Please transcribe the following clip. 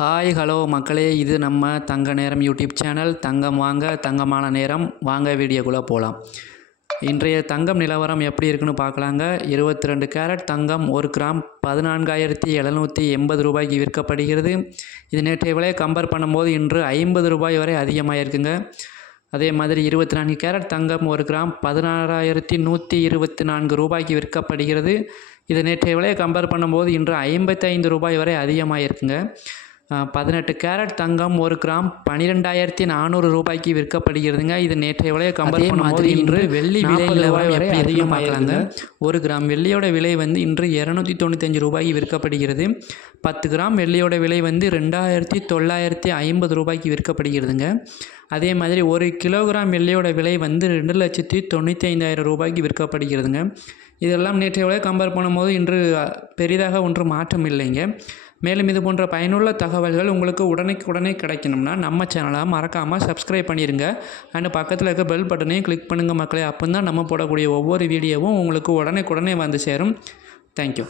Hi hello மக்களே, இது நம்ம தங்க நேரம் யூடியூப் சேனல். தங்கம் வாங்க தங்கமான நேரம். வாங்க வீடியோக்குள்ளே போகலாம். இன்றைய தங்கம் நிலவரம் எப்படி இருக்குன்னு பார்க்கலாங்க. 22 கேரட் தங்கம் 1 கிராம் 14,780 ரூபாய்க்கு விற்கப்படுகிறது. இது நேற்றைய விலையை கம்பேர் பண்ணும்போது இன்று 50 ரூபாய் வரை அதிகமாக இருக்குங்க. அதே மாதிரி 24 கேரட் தங்கம் 1 கிராம் 16,124 ரூபாய்க்கு விற்கப்படுகிறது. இது நேற்றைய விலையை கம்பேர் பண்ணும்போது இன்று 55 ரூபாய் வரை அதிகமாக இருக்குங்க. 18 கேரட் தங்கம் 1 கிராம் 12,400 ரூபாய்க்கு விற்கப்படுகிறதுங்க. இது நேற்றைய விலையை கம்பேர் பண்ணும்போது இன்று வெள்ளி விலை நிலவரம் எப்படி அதிகமாக பார்க்கலாங்க. 1 கிராம் வெள்ளியோட விலை இன்று 295 ரூபாய்க்கு விற்கப்படுகிறது. 10 கிராம் வெள்ளியோட விலை 2,950 ரூபாய்க்கு விற்கப்படுகிறதுங்க. அதே மாதிரி 1 கிலோகிராம் வெள்ளியோட விலை 2,95,000 ரூபாய்க்கு விற்கப்படுகிறதுங்க. இதெல்லாம் நேற்றைய விலையை கம்பேர் பண்ணும்போது இன்று பெரிதாக ஒன்றும் மாற்றம் இல்லைங்க. மேலும் இது போன்ற பயனுள்ள தகவல்கள் உங்களுக்கு உடனே கிடைக்கணும்னா நம்ம சேனலை மறக்காமல் சப்ஸ்கிரைப் பண்ணிடுங்க. அண்ட் பக்கத்தில் இருக்க பெல் பட்டனையும் கிளிக் பண்ணுங்கள் மக்களே. அப்போ தான் நம்ம போடக்கூடிய ஒவ்வொரு வீடியோவும் உங்களுக்கு உடனே வந்து சேரும். தேங்க்யூ.